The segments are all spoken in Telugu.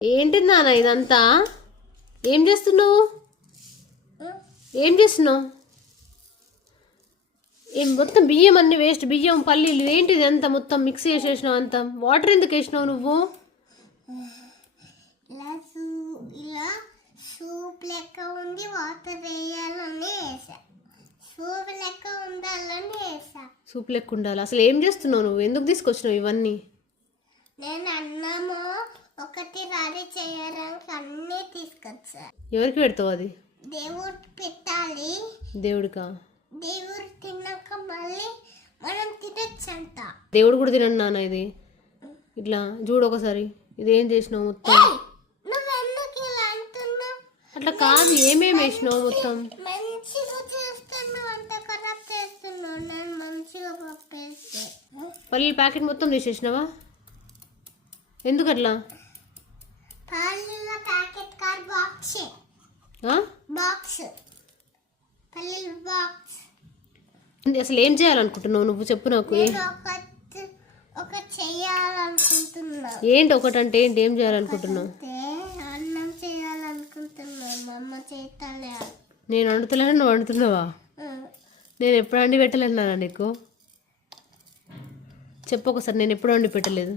ఏంటి నాన్న ఇదంతా? ఏం చేస్తున్నావు? ఏం చేస్తున్నావు? మొత్తం బియ్యం అన్ని వేస్ట్, బియ్యం పల్లీలు ఏంటిది అంత మొత్తం మిక్స్ చేసేసినావు అంత. వాటర్ ఎందుకు వేసినావు నువ్వు? ఇలా సూప్ లెక్క ఉంది, వాటర్ వేయాలని వేసా. సూప్ లెక్క ఉండాలని వేసా. సూప్ లెక్క ఉండాలి. అసలు ఏం చేస్తున్నావు నువ్వు? ఎందుకు తీసుకొచ్చినావు ఇవన్నీ? నేను అన్నము ఒకటి రెడీ చేయడానికి అన్నీ తీసుకొచ్చా. ఎవరికి పెడతావు అది? దేవుడికి పెట్టాలి. దేవుడికా? దేవుడు తిన్నాక మళ్ళీ మనం తినచ్చంట. దేవుడు కూడా తినండి నాన్న. ఇది ఇట్లా చూడు ఒకసారి. ఇదేం చేసినావు మొత్తం? నువ్వెందుకు ఇలా అంటున్నావు? అట్లా కాదు, ఏమేమి వేసినావు మొత్తం? మంచిగా చేస్తున్నావు, అంత ఖరాబ్ చేస్తున్నావు. నేను మంచిగా పప్పేస్తే పల్లీల ప్యాకెట్ మొత్తం తీసేసినావా? ఎందుకు అట్లా? పల్లీల ప్యాకెట్ కార్ బాక్స్ బాక్స్ పల్లీల బాక్స్. అసలు ఏం చేయాలనుకుంటున్నావు నువ్వు? చెప్పు నాకు. ఒక చేయాలనుకుంటున్నా. ఏంటి ఒకటంటే ఏంటి? ఏం చేయాలనుకుంటున్నావు? అన్నం చేయాలనుకుంటున్నా. మా అమ్మ చేస్తాలే. నేను వండుతలేను, నువ్వు వండుతున్నావా? నేను ఎప్పుడు వండి పెట్టలేనా నీకు? చెప్పు ఒకసారి. నేను ఎప్పుడు వండి పెట్టలేదు,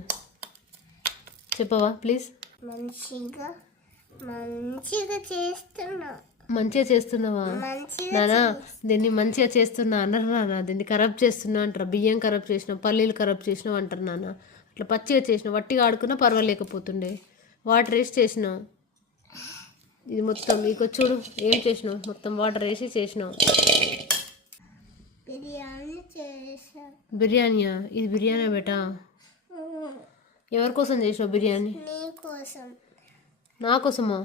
చెప్పవా ప్లీజ్? మంచిగా చేస్తున్నా. మంచిగా చేస్తున్నావా నానా? దీన్ని మంచిగా చేస్తున్నా అన్నారు నాన్న. దీన్ని ఖరాబ్ చేస్తున్నా అంటారు. బియ్యం ఖరాబ్ చేసినావు, పల్లీలు ఖరాబ్ చేసినావు అంటారు నాన్న. అట్లా పచ్చిగా చేసినావు. వట్టిగా ఆడుకున్నా పర్వాలేకపోతుండే. వాటర్ వేసి చేసినావు. ఇది మొత్తం మీకు చూడు ఏం చేసినావు. మొత్తం వాటర్ వేసి చేసినావు. బిర్యానీయా? ఇది బిర్యానీ బేటా? ఎవరి కోసం చేసినావు బిర్యానీ? నా కోసమా?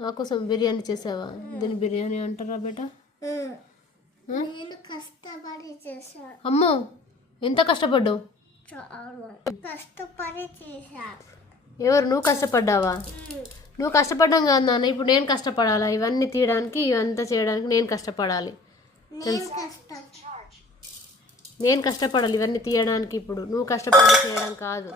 నా కోసం బిర్యానీ చేసావా? దీన్ని బిర్యానీ అంటారా బేటా? కష్టపడి చేసా. అమ్మో, ఎంత కష్టపడ్డావు? కష్టపడి చేసా. ఎవరు? నువ్వు కష్టపడ్డావా? నువ్వు కష్టపడ్డాం కాదు నాన్న. ఇప్పుడు నేను కష్టపడాలా? ఇవన్నీ తీయడానికి, ఇవంతా చేయడానికి నేను కష్టపడాలి. నేను కష్టపడాలి ఇవన్నీ తీయడానికి. ఇప్పుడు నువ్వు కష్టపడి చేయడం కాదు.